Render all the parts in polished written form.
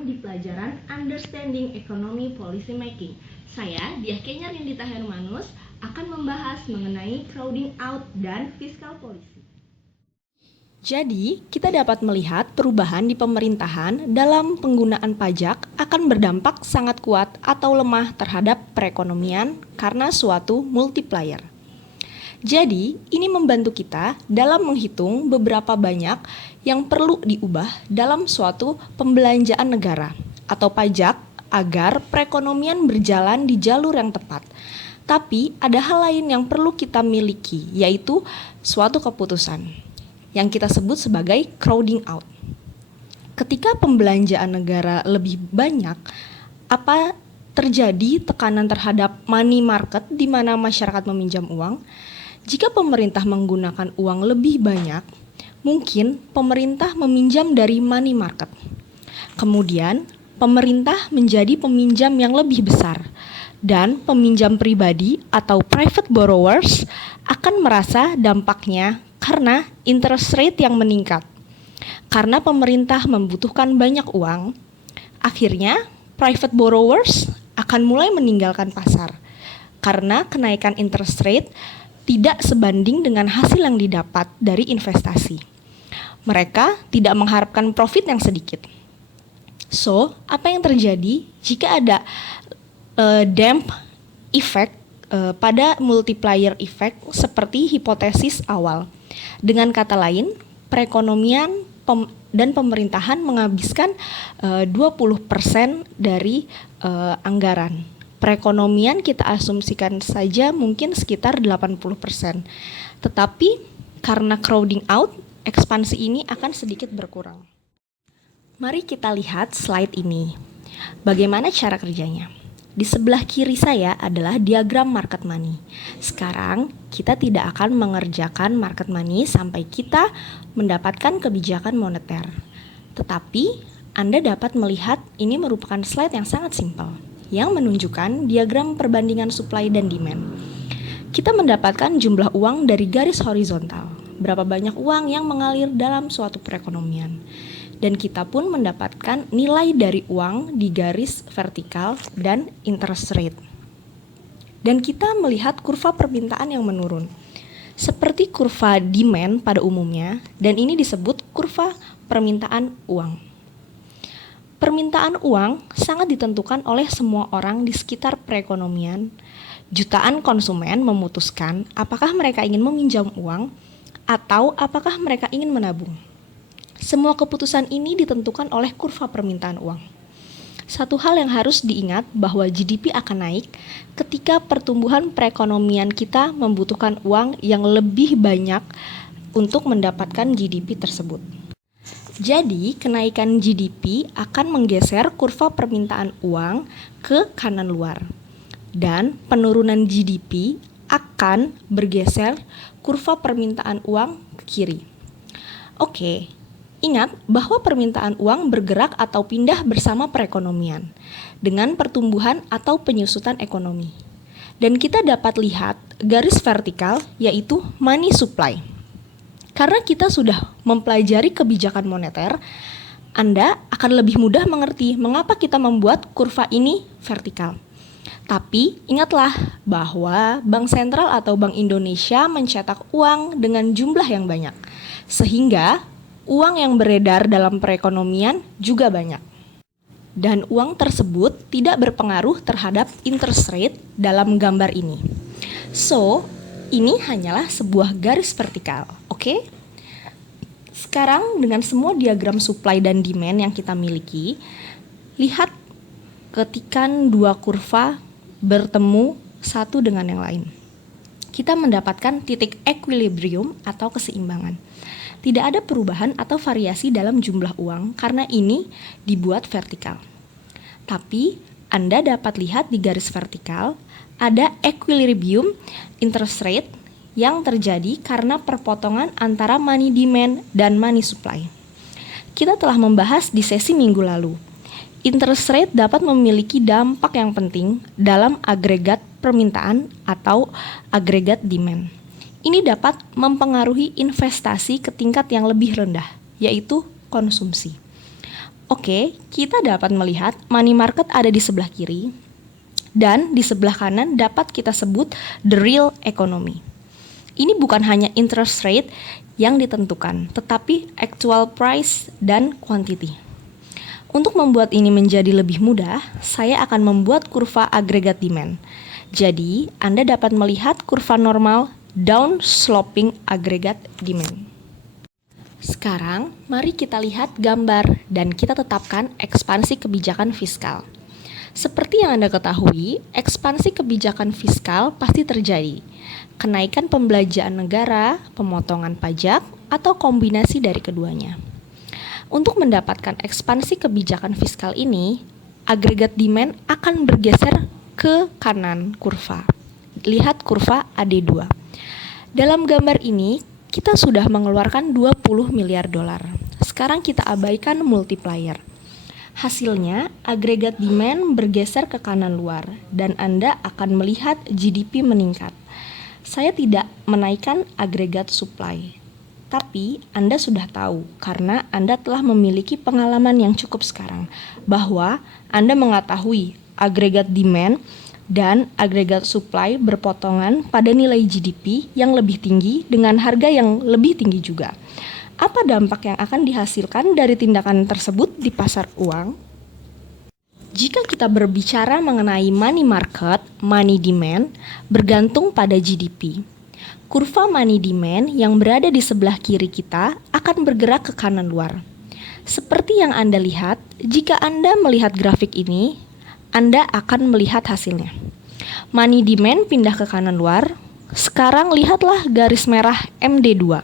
datang di pelajaran Understanding Economy Policy Making. Saya, Diah Kenya Rindita Hermanus, akan membahas mengenai crowding out dan fiscal policy. Jadi, kita dapat melihat perubahan di pemerintahan dalam penggunaan pajak akan berdampak sangat kuat atau lemah terhadap perekonomian karena suatu multiplier. Jadi, ini membantu kita dalam menghitung beberapa banyak yang perlu diubah dalam suatu pembelanjaan negara atau pajak agar perekonomian berjalan di jalur yang tepat. Tapi, ada hal lain yang perlu kita miliki, yaitu suatu keputusan yang kita sebut sebagai crowding out. Ketika pembelanjaan negara lebih banyak, apa terjadi tekanan terhadap money market di mana masyarakat meminjam uang? Jika pemerintah menggunakan uang lebih banyak, mungkin pemerintah meminjam dari money market. Kemudian, pemerintah menjadi peminjam yang lebih besar, dan peminjam pribadi atau private borrowers akan merasa dampaknya karena interest rate yang meningkat. Karena pemerintah membutuhkan banyak uang, akhirnya private borrowers akan mulai meninggalkan pasar. Karena kenaikan interest rate tidak sebanding dengan hasil yang didapat dari investasi. Mereka tidak mengharapkan profit yang sedikit. So, apa yang terjadi jika ada damp effect pada multiplier effect seperti hipotesis awal? Dengan kata lain, perekonomian dan pemerintahan menghabiskan 20% dari anggaran. Perekonomian kita asumsikan saja mungkin sekitar 80%. Tetapi karena crowding out, ekspansi ini akan sedikit berkurang. Mari kita lihat slide ini. Bagaimana cara kerjanya? Di sebelah kiri saya adalah diagram market money. Sekarang kita tidak akan mengerjakan market money sampai kita mendapatkan kebijakan moneter. Tetapi Anda dapat melihat ini merupakan slide yang sangat simpel, yang menunjukkan diagram perbandingan supply dan demand. Kita mendapatkan jumlah uang dari garis horizontal, berapa banyak uang yang mengalir dalam suatu perekonomian. Dan kita pun mendapatkan nilai dari uang di garis vertikal dan interest rate. Dan kita melihat kurva permintaan yang menurun, seperti kurva demand pada umumnya, dan ini disebut kurva permintaan uang. Permintaan uang sangat ditentukan oleh semua orang di sekitar perekonomian. Jutaan konsumen memutuskan apakah mereka ingin meminjam uang atau apakah mereka ingin menabung. Semua keputusan ini ditentukan oleh kurva permintaan uang. Satu hal yang harus diingat bahwa GDP akan naik ketika pertumbuhan perekonomian kita membutuhkan uang yang lebih banyak untuk mendapatkan GDP tersebut. Jadi, kenaikan GDP akan menggeser kurva permintaan uang ke kanan luar. Dan penurunan GDP akan bergeser kurva permintaan uang ke kiri. Oke. Ingat bahwa permintaan uang bergerak atau pindah bersama perekonomian dengan pertumbuhan atau penyusutan ekonomi. Dan kita dapat lihat garis vertikal yaitu money supply. Karena kita sudah mempelajari kebijakan moneter, Anda akan lebih mudah mengerti mengapa kita membuat kurva ini vertikal. Tapi ingatlah bahwa Bank Sentral atau Bank Indonesia mencetak uang dengan jumlah yang banyak, sehingga uang yang beredar dalam perekonomian juga banyak. Dan uang tersebut tidak berpengaruh terhadap interest rate dalam gambar ini. So, ini hanyalah sebuah garis vertikal, oke? Sekarang dengan semua diagram supply dan demand yang kita miliki, lihat ketikan dua kurva bertemu satu dengan yang lain. Kita mendapatkan titik equilibrium atau keseimbangan. Tidak ada perubahan atau variasi dalam jumlah uang karena ini dibuat vertikal. Tapi Anda dapat lihat di garis vertikal ada equilibrium interest rate yang terjadi karena perpotongan antara money demand dan money supply. Kita telah membahas di sesi minggu lalu. Interest rate dapat memiliki dampak yang penting dalam agregat permintaan atau agregat demand. Ini dapat mempengaruhi investasi ke tingkat yang lebih rendah, yaitu konsumsi. Oke, kita dapat melihat money market ada di sebelah kiri, dan di sebelah kanan dapat kita sebut the real economy. Ini bukan hanya interest rate yang ditentukan, tetapi actual price dan quantity. Untuk membuat ini menjadi lebih mudah, saya akan membuat kurva agregat demand. Jadi, Anda dapat melihat kurva normal down sloping agregat demand. Sekarang, mari kita lihat gambar dan kita tetapkan ekspansi kebijakan fiskal. Seperti yang Anda ketahui, ekspansi kebijakan fiskal pasti terjadi. Kenaikan pembelanjaan negara, pemotongan pajak, atau kombinasi dari keduanya. Untuk mendapatkan ekspansi kebijakan fiskal ini, agregat demand akan bergeser ke kanan kurva. Lihat kurva AD2. Dalam gambar ini, kita sudah mengeluarkan 20 miliar dolar. Sekarang kita abaikan multiplier. Hasilnya, agregat demand bergeser ke kanan luar dan Anda akan melihat GDP meningkat. Saya tidak menaikkan agregat supply. Tapi Anda sudah tahu karena Anda telah memiliki pengalaman yang cukup sekarang bahwa Anda mengetahui agregat demand dan agregat supply berpotongan pada nilai GDP yang lebih tinggi dengan harga yang lebih tinggi juga. Apa dampak yang akan dihasilkan dari tindakan tersebut di pasar uang? Jika kita berbicara mengenai money market, money demand bergantung pada GDP. Kurva money demand yang berada di sebelah kiri kita akan bergerak ke kanan luar. Seperti yang Anda lihat, jika Anda melihat grafik ini, Anda akan melihat hasilnya. Money demand pindah ke kanan luar. Sekarang lihatlah garis merah MD2.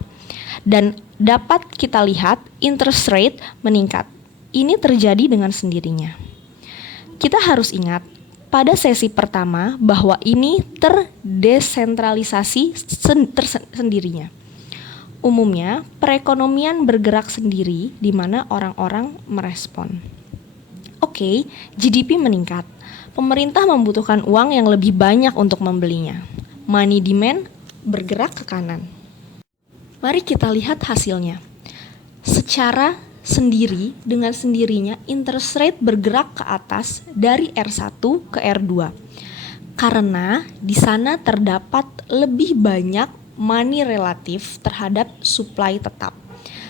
Dan dapat kita lihat interest rate meningkat. Ini terjadi dengan sendirinya. Kita harus ingat pada sesi pertama bahwa ini terdesentralisasi sendirinya. Umumnya, perekonomian bergerak sendiri di mana orang-orang merespon. Oke, GDP meningkat. Pemerintah membutuhkan uang yang lebih banyak untuk membelinya. Money demand bergerak ke kanan. Mari kita lihat hasilnya. Secara sendiri, dengan sendirinya interest rate bergerak ke atas dari R1 ke R2. Karena di sana terdapat lebih banyak money relatif terhadap supply tetap.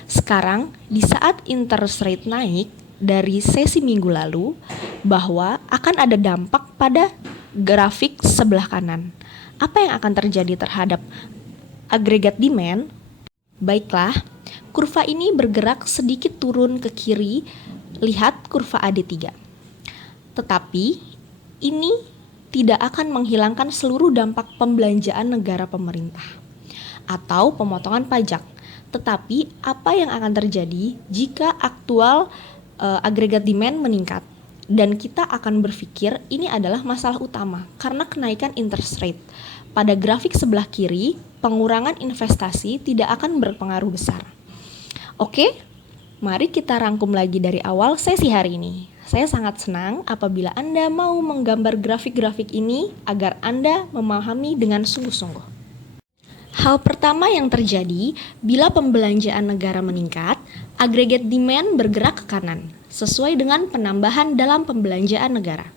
Sekarang, di saat interest rate naik dari sesi minggu lalu, bahwa akan ada dampak pada grafik sebelah kanan. Apa yang akan terjadi terhadap agregat demand? Baiklah, kurva ini bergerak sedikit turun ke kiri, lihat kurva AD3. Tetapi, ini tidak akan menghilangkan seluruh dampak pembelanjaan negara pemerintah atau pemotongan pajak. Tetapi, apa yang akan terjadi jika aktual agregat demand meningkat? Dan kita akan berpikir ini adalah masalah utama karena kenaikan interest rate. Pada grafik sebelah kiri, pengurangan investasi tidak akan berpengaruh besar. Oke, mari kita rangkum lagi dari awal sesi hari ini. Saya sangat senang apabila Anda mau menggambar grafik-grafik ini agar Anda memahami dengan sungguh-sungguh. Hal pertama yang terjadi bila pembelanjaan negara meningkat, agregat demand bergerak ke kanan, sesuai dengan penambahan dalam pembelanjaan negara.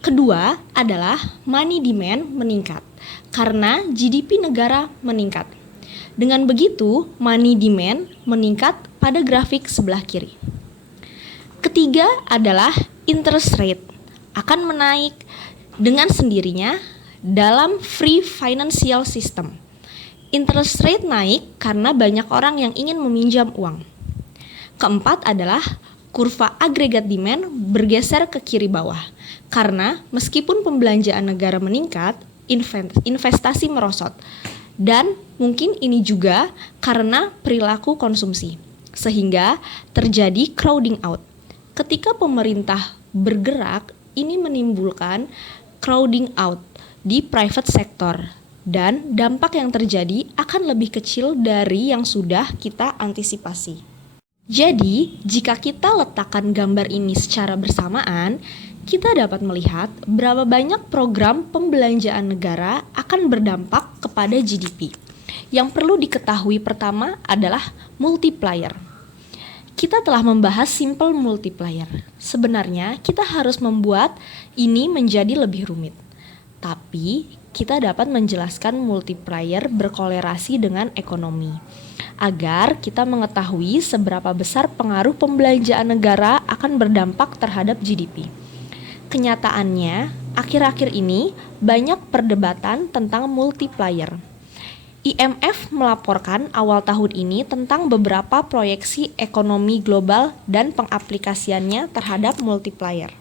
Kedua adalah money demand meningkat, karena GDP negara meningkat. Dengan begitu, money demand meningkat pada grafik sebelah kiri. Ketiga adalah interest rate akan menaik dengan sendirinya dalam free financial system. Interest rate naik karena banyak orang yang ingin meminjam uang. Keempat adalah kurva agregat demand bergeser ke kiri bawah. Karena meskipun pembelanjaan negara meningkat, investasi merosot. Dan mungkin ini juga karena perilaku konsumsi. Sehingga terjadi crowding out. Ketika pemerintah bergerak, ini menimbulkan crowding out di private sector. Dan dampak yang terjadi akan lebih kecil dari yang sudah kita antisipasi. Jadi, jika kita letakkan gambar ini secara bersamaan, kita dapat melihat berapa banyak program pembelanjaan negara akan berdampak kepada GDP. Yang perlu diketahui pertama adalah multiplier. Kita telah membahas simple multiplier. Sebenarnya kita harus membuat ini menjadi lebih rumit. Tapi kita dapat menjelaskan multiplier berkolerasi dengan ekonomi agar kita mengetahui seberapa besar pengaruh pembelanjaan negara akan berdampak terhadap GDP. Kenyataannya, akhir-akhir ini banyak perdebatan tentang multiplier. IMF melaporkan awal tahun ini tentang beberapa proyeksi ekonomi global dan pengaplikasiannya terhadap multiplier.